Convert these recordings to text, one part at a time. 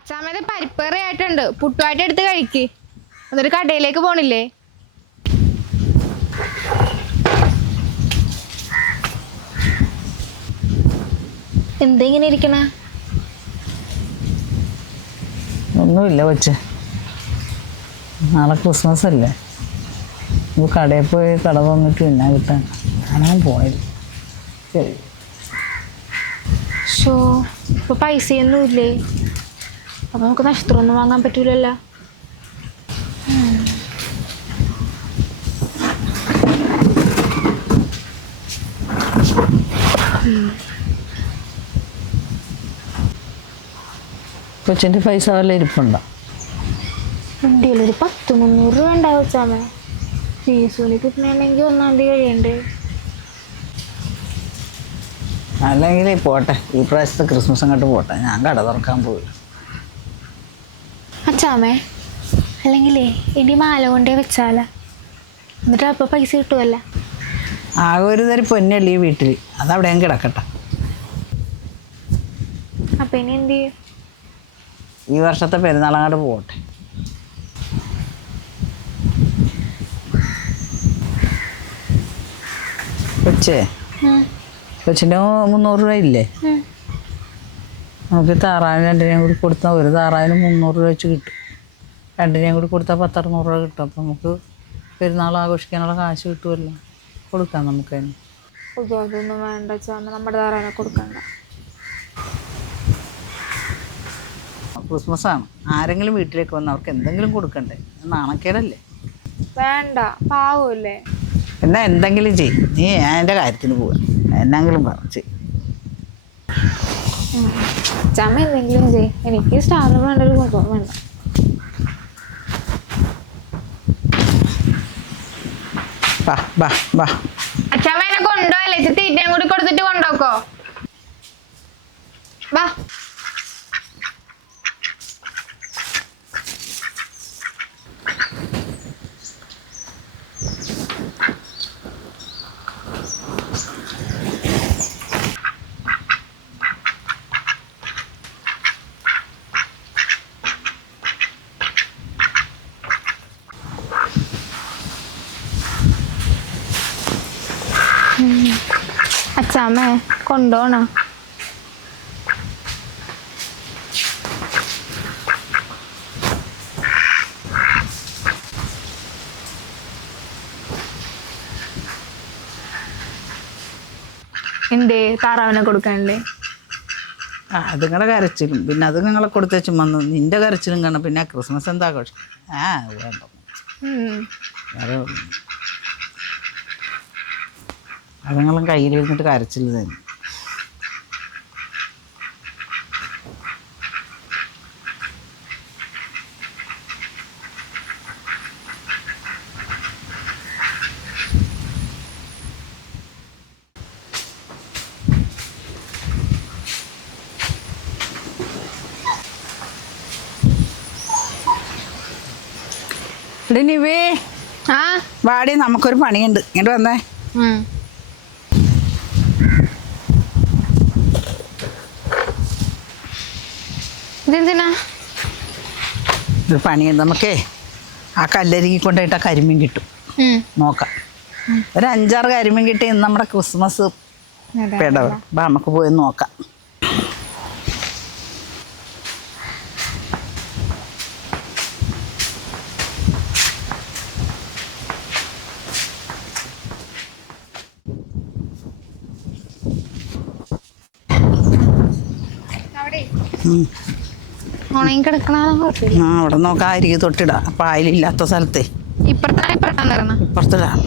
അച്ചാമ്മേടെ പരിപ്പേറി ആയിട്ടുണ്ട്. പുട്ടുമായിട്ട് എടുത്ത് കഴിക്ക്. എന്നിട്ട് കടയിലേക്ക് പോണില്ലേ? എന്തെങ്ങനെ ഇരിക്കണ? ഒന്നുമില്ല കൊച്ചെ, നാളെ ക്രിസ്മസ് അല്ലേ. നമുക്ക് കടയിൽ പോയി കട വന്നിട്ട് പിന്നെ കിട്ടാൻ ഞാനും പോയത്. ശരി, ഷോ ഇപ്പൊ പൈസയൊന്നും ഇല്ലേ? അപ്പൊ നമുക്ക് നഷ്ടമൊന്നും വാങ്ങാൻ പറ്റൂലല്ലോ. കൊച്ചിൻ്റെ പൈസ വല്ല ഇരിപ്പുണ്ടോ? എൻ്റെ ഒരു 100-300 രൂപ ഉണ്ടാവും അച്ചാമ്മ. ഫീസൂലി കിട്ടണമെങ്കിൽ 1-ാം തീയതി കഴിയണ്ടേ? അല്ലെങ്കിൽ പോട്ടെ, ഈ പ്രാവശ്യത്തെ ക്രിസ്മസ് അങ്ങോട്ട് പോട്ടെ, ഞാൻ കട തുറക്കാൻ പോയി. അച്ചാമ്മേ, അല്ലെങ്കിലേ ഇനി മാല കൊണ്ടേ വെച്ചാല, എന്നിട്ട് അപ്പൊ പൈസ കിട്ടുമല്ല. ആകെ ഒരു തരം പൊന്നല്ലേ ഈ വീട്ടിൽ, അതവിടെ കിടക്കട്ടെ. അപ്പൊ ഇനി എന്ത് ചെയ്യും? ഈ വർഷത്തെ പെരുന്നാളങ്ങോട്ട് പോട്ടെ. കൊച്ചേ, കൊച്ചിൻ്റെ 300 രൂപ ഇല്ലേ? നമുക്ക് താറാവിന് 2-നെയും കൂടി കൊടുത്താൽ ഒരു താറാവിന് 300 രൂപ വെച്ച് കിട്ടും. 2-നെയും കൂടി കൊടുത്താൽ 10-600 രൂപ കിട്ടും. അപ്പം നമുക്ക് പെരുന്നാൾ ആഘോഷിക്കാനുള്ള കാശ് കിട്ടുമല്ലോ, കൊടുക്കാം നമുക്കതിന്. അതൊന്നും വേണ്ട അച്ചാമ്മ, നമ്മുടെ താറാവിനെ കൊടുക്കണ്ട. ക്രിസ്മസാണ്, ആരെങ്കിലും വീട്ടിലേക്ക് വന്ന് അവർക്ക് എന്തെങ്കിലും കൊടുക്കണ്ടേ? നാണക്കേടല്ലേ? വേണ്ട, പാവല്ലേ. എന്നാ എന്തെങ്കിലും ചെയ്യും, നീ എൻ്റെ കാര്യത്തിന് പോവുക, എന്നെങ്കിലും പറഞ്ഞു. അച്ചാമ്മ എന്തെങ്കിലും ചെയ്യും, എനിക്ക് സ്റ്റാറിന് വേണ്ട ഒരു കുഴപ്പം വേണ്ട. ബാ ബാ ബാ. അച്ചാമ്മ എന്നെ കൊണ്ടുപോയല്ലേ, തീറ്റയും കൂടി കൊടുത്തിട്ട് കൊണ്ടുപോക്കോ. വാ. അച്ചാമ്മേ കൊണ്ടോണ? എന്തേ താറാവിനെ കൊടുക്കാനല്ലേ? അതുങ്ങളെ കരച്ചിലും പിന്നെ അത് നിങ്ങളെ കൊടുത്തേച്ചും വന്നു, നിന്റെ കരച്ചിലും കാണാം. പിന്നെ ക്രിസ്മസ് എന്താ ആഘോഷം? വേണ്ട, വേറെ അതുങ്ങളും കയ്യിലിരുന്നിട്ട് കരച്ചിൽ തന്നെ. നിവേ, വാടി, നമുക്കൊരു പണിയുണ്ട്, ഇങ്ങോട്ട് വന്നേ. ഇതെന്തിനാ? ഒരു പണിയുണ്ട് നമുക്കേ. ആ കല്ലരികി കൊണ്ടുപോയിട്ട് ആ കരിമീൻ കിട്ടും, നോക്കാം. ഒരു 5-6 കരിമീൻ കിട്ടി ഇന്ന് നമ്മുടെ ക്രിസ്മസ് പെടവർ. അപ്പം നമുക്ക് പോയി നോക്കാം. ഉണങ്ങി കിടക്കണ അവിടെ നോക്കാം, അരികെ തൊട്ടിടാം. അപ്പം അയിലില്ലാത്ത സ്ഥലത്തെ ഇപ്പുറത്തിടാം.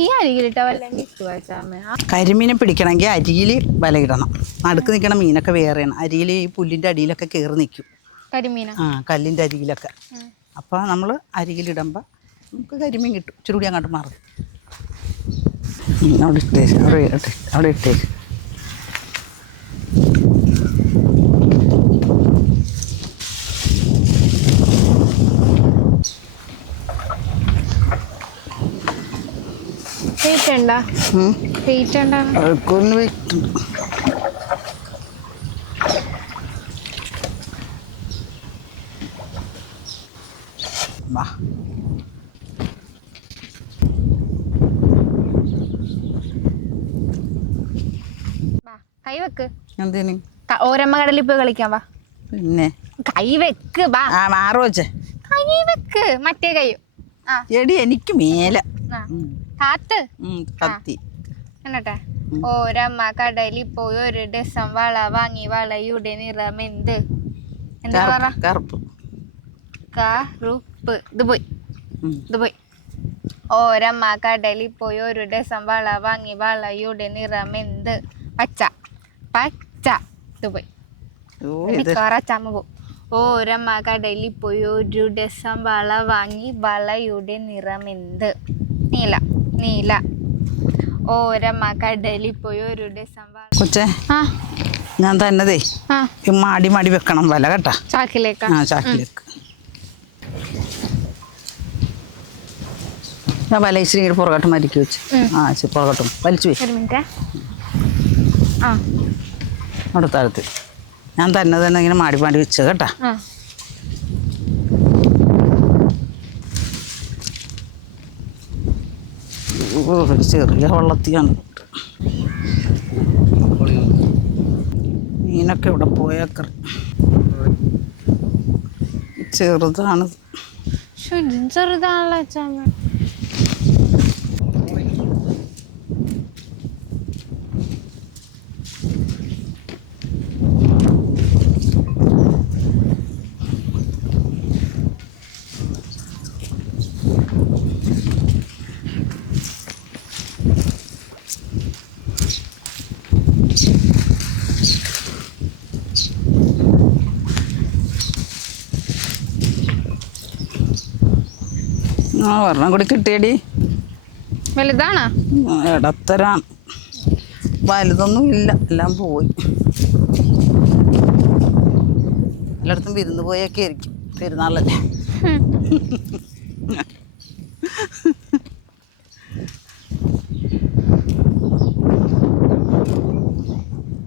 ഈ അരികിലിട്ട കരിമീനെ പിടിക്കണമെങ്കിൽ അരിയിൽ വലയിടണം. നടുക്ക് നിൽക്കണ മീനൊക്കെ വേറെയാണ്. അരിയിൽ ഈ പുല്ലിൻ്റെ അടിയിലൊക്കെ കയറി നിൽക്കും കരിമീന. കല്ലിൻ്റെ അരികിലൊക്കെ. അപ്പോൾ നമ്മൾ അരികിലിടുമ്പോൾ നമുക്ക് കരിമീൻ കിട്ടും. ഇച്ചിരി കൂടി അങ്ങോട്ട് മാറും. അവിടെ ഇട്ടേക്ക്, അവിടെ ഇട്ടേക്ക്. വെയിറ്റ് ഉണ്ടോ? വെയിറ്റ് ഉണ്ടാണ്. അഴുക്കൊന്ന് വെയിറ്റ് ഉണ്ട്. വാ കൈ വെക്ക്. എന്തിന്? ഓരമ്മ കടലിൽ പോയി കളിക്കാം. വാ പിന്നെ കൈ വെക്ക്. വാ മാറു വെച്ചേ. കൈ വെക്ക്. മറ്റേ കൈ. എടി എനിക്ക് മേല കാത്ത് കത്തി എന്നിട്ടെ ഓരമ്മ കടലിൽ പോയി ഒരു ഡസം വള വാങ്ങി. വളയുടെ നിറം എന്ത്? എന്താ പറ? കറുപ്പ്. കറുപ്പ്. ഇത് പോയി. ഇത് പോയി. ഓരമ്മ കടലിൽ പോയി ഒരു ഡസം വള വാങ്ങി. വളയുടെ നിറം എന്ത്? പച്ച. പച്ച. ഇത് പോയി. ചമ്മ പോ. ഓരമ്മ കടലിൽ പോയി ഒരു ഡസം വള വാങ്ങി. വളയുടെ നിറം എന്ത്? നീല. നീല. ഓരമ്മ കടലിൽ പോയി ഒരു ഡസം വള. കൊച്ചേ ഞാൻ തന്നതേ മാടി മാടി വെക്കണം വല കേട്ടാ. ചാക്കിലേക്ക്. ചാക്കിലേക്ക് ഞാൻ വല ഇച്ചിരി ഇങ്ങനെ പുറകോട്ടും മരിക്കി വെച്ച്. ശരി പുറകോട്ടും വലിച്ചു വെച്ച്. ഒരു മിനിറ്റ്. അവിടെ താഴത്ത് ഞാൻ തന്നെ ഇങ്ങനെ മാടി മാടി വെച്ച് കേട്ടാ. ചെറിയ വള്ളത്തിയാണ്. മീനൊക്കെ ഇവിടെ പോയേക്കറ ചെറുതാണ്. ചെറുതാണല്ലോ അച്ഛാമ്മ. ഒരെണ്ണം കൂടി കിട്ടിയടി. വലുതാണോ? ഇടത്തരാണ്. വലുതൊന്നും ഇല്ല, എല്ലാം പോയി. എല്ലായിടത്തും വിരുന്ന് പോയൊക്കെ ആയിരിക്കും. പെരുന്നാളല്ലേ.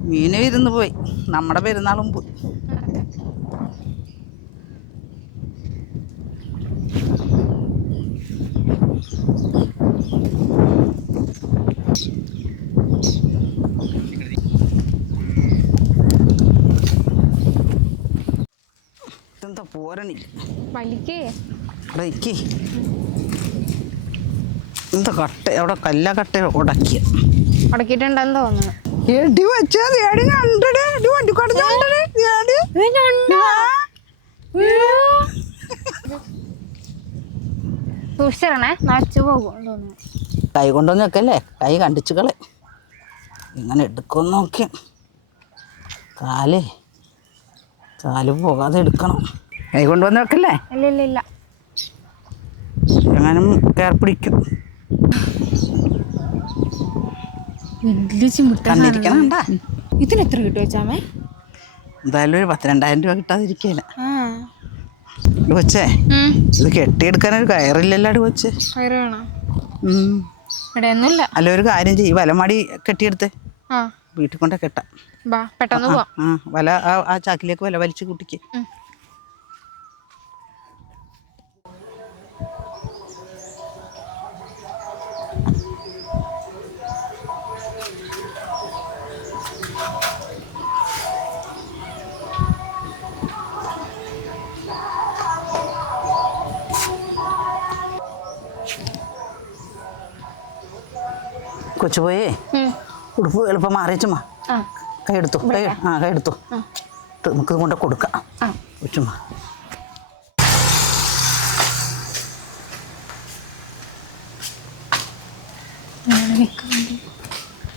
മീന് വിരുന്ന് പോയി. നമ്മുടെ പെരുന്നാളും പോയി. എന്താ പോരണില്ല. വലിക്കേ എന്താ കട്ട അവിടെ കല്ല കട്ട ഉടക്കിയ ഉടക്കിട്ടുണ്ടെന്ന് തോന്നുന്നു. എടി വെച്ചത് എടി കണ്ടടി വണ്ടിക്കോട്ട് സൂക്ഷിച്ചിരണേ, നച്ചു പോകും തോന്നുന്നു. കൈ കൊണ്ടുവന്ന് വെക്കല്ലേ, കൈ കണ്ടിച്ചുകളെ ഇങ്ങനെ എടുക്കുമെന്ന് നോക്കി. കാല് പോകാതെ എടുക്കണം. കൈ കൊണ്ടുവന്ന് വെക്കല്ലേ. ഇല്ല ഇല്ല ഇല്ല, എങ്ങാനും കയറി പിടിക്കും. കണ്ടിരിക്കണം. കണ്ടാ ഇതിന് എത്ര കിട്ടും വെച്ചാമേ? എന്തായാലും ഒരു 10,000-20,000 രൂപ കിട്ടാതിരിക്കല. കൊച്ചേ ഇത് കെട്ടിയെടുക്കാനൊരു കയറില്ലല്ലോ കൊച്ചേ. കയറ് വേണോ? അല്ല ഒരു കാര്യം ചെയ്യും, വലമാടി കെട്ടിയെടുത്ത് വീട്ടിൽ കൊണ്ടേ കെട്ടാം. പെട്ടെന്ന് പോവാം. വല ആ ചാക്കിലേക്ക് വല വലിച്ചു കൂട്ടിക്ക്. കൊച്ചു പോയേ ഉടുപ്പ് എളുപ്പം മാറിച്ചുമ്മ. കൈ എടുത്തു. കൈ എടുത്തു. നമുക്ക് കൊണ്ട് കൊടുക്കാം കൊച്ചുമ്മ.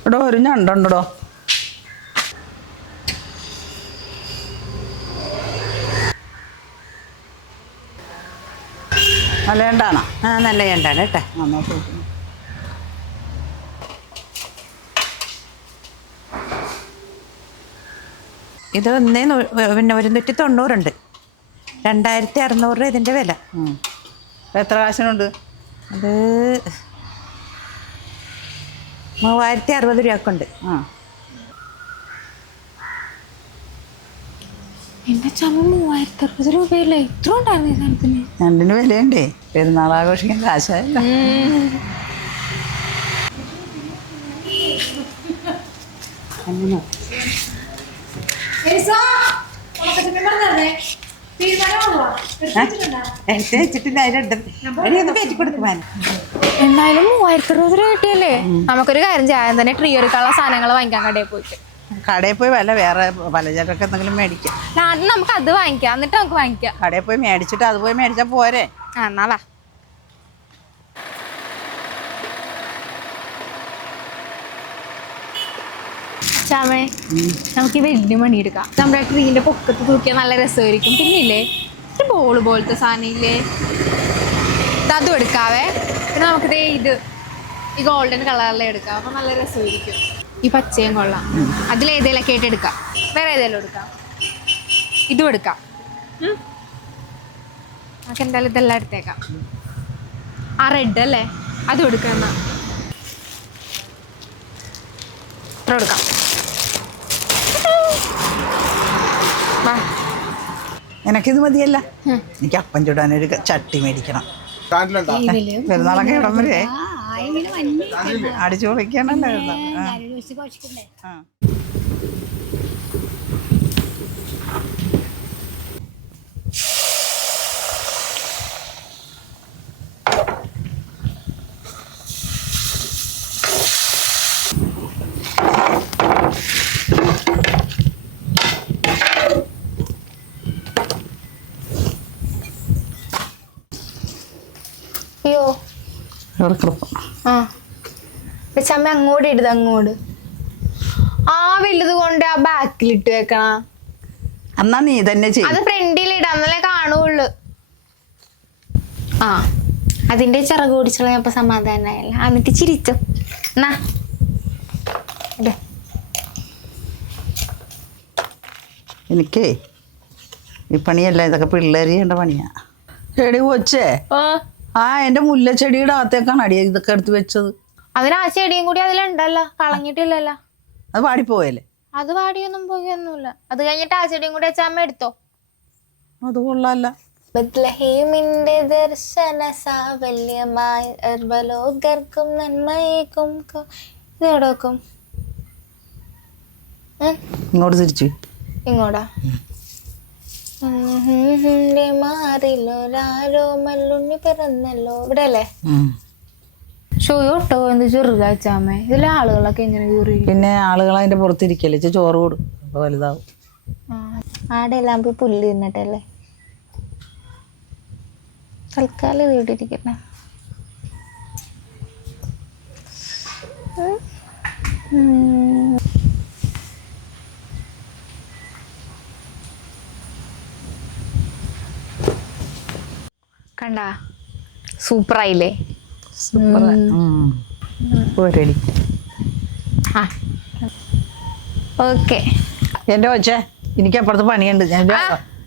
എടോ ഒരു ഞണ്ടുണ്ടോ? നല്ല ഞണ്ടാണോ? നല്ല ഞണ്ടാണ് കേട്ടോ. ഇത് പിന്നെ 190 2600 ഇതിൻ്റെ വില. എത്ര കാശിനുണ്ട്? അത് 3060 രൂപക്കുണ്ട്. ആ എന്റെ ചമ്മ 3060 രൂപയല്ലേ? ഇത്ര ഉണ്ടായിരുന്നു ഈ സാധനത്തിന്. രണ്ടിന് വിലയുണ്ടേ. പെരുന്നാൾ ആഘോഷിക്കാൻ കാശായില്ല. വെച്ചിട്ടില്ല, അതിലുണ്ട് കയറ്റി കൊടുക്കുവാൻ. എന്തായാലും 3060 രൂപ കിട്ടിയല്ലേ? നമുക്കൊരു കാര്യം ചെയ്യാൻ തന്നെ ട്രീ ഒരുക്കാനുള്ള സാധനങ്ങൾ വാങ്ങിക്കാൻ കടയിൽ പോയിട്ട്. കടയിൽ പോയി വല്ല വേറെ പലചരക്കൊക്കെ എന്തെങ്കിലും മേടിക്കാം. ആദ്യം നമുക്ക് അത് വാങ്ങിക്കാം, എന്നിട്ട് നമുക്ക് വാങ്ങിക്കാം. കടയിൽ പോയി മേടിച്ചിട്ട് അത് പോയി മേടിച്ചാൽ പോരെ? എന്നാ ചാമേ, നമുക്ക് ഈ വലിയ മണി എടുക്കാം. നമ്മുടെ ട്രീന്റെ പൊക്കത്ത് തൂക്കിയാൽ നല്ല രസമായിരിക്കും. പിന്നില്ലേ ഒരു ബോൾ പോലത്തെ സാധനം ഇല്ലേ, അതും എടുക്കാവേ. പിന്നെ നമുക്ക് ഇത് ഈ ഗോൾഡൻ കളറിലെ എടുക്കാം. അപ്പൊ നല്ല രസമായിരിക്കും. ഈ പച്ചയും കൊള്ളാം. അതിലേതെങ്കിലും ആയിട്ട് എടുക്കാം. വേറെ ഏതെങ്കിലും എടുക്കാം. ഇതും എടുക്കാം. നമുക്ക് എന്തായാലും ഇതെല്ലാം എടുത്തേക്കാം. ആ റെഡ് അല്ലേ, അതും എടുക്കാം. എന്നാ ഇത്ര എടുക്കാം. എനിക്കിത് മതിയല്ല. എനിക്ക് അപ്പം ചുടാനൊരു ചട്ടി മേടിക്കണം. പെരുന്നാളൊക്കെ ഇടം വരെ അടിച്ചു പൊളിക്കാനല്ലേ. അയ്യോ ആ ചമ്മ അങ്ങോട്ട് ഇടുത്, അങ്ങോട്ട് ആ വലുത് കൊണ്ട് ആ ബാക്കിലിട്ട് വെക്കണ. എന്നാ നീ തന്നെ ചെയ്യും. അത് ഫ്രണ്ടിൽ ഇടാന്നല്ലേ കാണുള്ളു. ആ അതിന്റെ ചിറക് ഓടിച്ചപ്പോ സമാധാനായല്ല. എന്നിട്ട് ചിരിച്ചു. എന്നാ എനിക്കേ ഈ പണിയല്ല, ഇതൊക്കെ പിള്ളേർ ചെയ്യേണ്ട പണിയാ. എടി കൊച്ചേ, എന്റെ മുല്ലച്ചെടിയുടെ അകത്തേക്കാണ് അടി ഇതൊക്കെ എടുത്ത് വെച്ചത്. അതിന് ആ ചെടിയും കൂടി അതിലുണ്ടല്ലോ, കളഞ്ഞിട്ടില്ലല്ലോ. അത് പാടിപ്പോയല്ലേ? അത് പാടിയൊന്നും പോയൊന്നുമില്ല. അത് കഴിഞ്ഞിട്ട് ആ ചെടിയും കൂടി വെച്ചാൽ അമ്മ എടുത്തോ. അത് കൊള്ളാല്ല. ബത്ലഹേമിന്റെ ദർശന സാവല്യമായി സർവലോകർക്കും നന്മയേക്കും. ഇതെവിടേക്കും? ഇങ്ങോട്ട് തിരിച്ചു. ഇങ്ങോട്ടാ? മാറിലോരാരോ മല്ലുണ്ണി പിറന്നല്ലോ. ഇവിടെ അല്ലേ? ഷോട്ടോ എന്ത് ചെറുതാച്ചാമേ. ഇതിലെ ആളുകളൊക്കെ എങ്ങനെ കീറി? പിന്നെ ആളുകൾ അതിന്റെ പുറത്തിരിക്കല്ലേ, ചോറ് കൊടുക്കും, അപ്പൊ വലുതാവും. ആടെ എല്ലാം പോയി പുല്ല് തിന്നിട്ടല്ലേ. തൽക്കാലം വീട്ടിരിക്കട്ടെ. കണ്ട സൂപ്പറായില്ലേ? ഓക്കെ എന്റെ കൊച്ചേ, എനിക്ക് അപ്പുറത്ത് പണിയുണ്ട്. ഞാൻ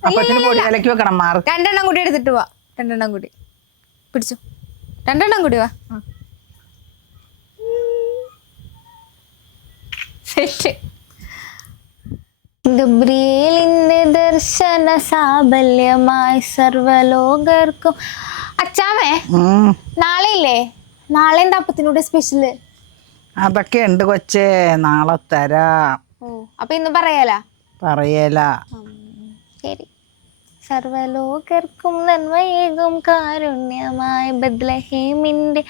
അപ്പത്തിന് പൊടി കലക്കി വെക്കണം. മാറി 2 എണ്ണം കൂടി എടുത്തിട്ട് പോവാ. 2 എണ്ണം കൂടി പിടിച്ചു. 2 എണ്ണം കൂടി വാ. ഗബ്രിയേലിന്റെ ദർശന സാബല്യമായി സർവലോകർക്കും. അച്ചാമേ, നാളെ ഇല്ലേ? നാളെ എന്താ അപ്പത്തിനൂടെ സ്പെഷ്യല്? അതൊക്കെ ഉണ്ട് കൊച്ചേ, നാളെ തരാം. അപ്പൊ ഇന്ന് പറയല. ശരി. സർവലോകർക്കും നന്മയേകും കാരുണ്യമായി ബത്ലഹേമിന്റെ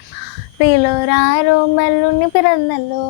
മല്ലുണ്ണി പിറന്നല്ലോ.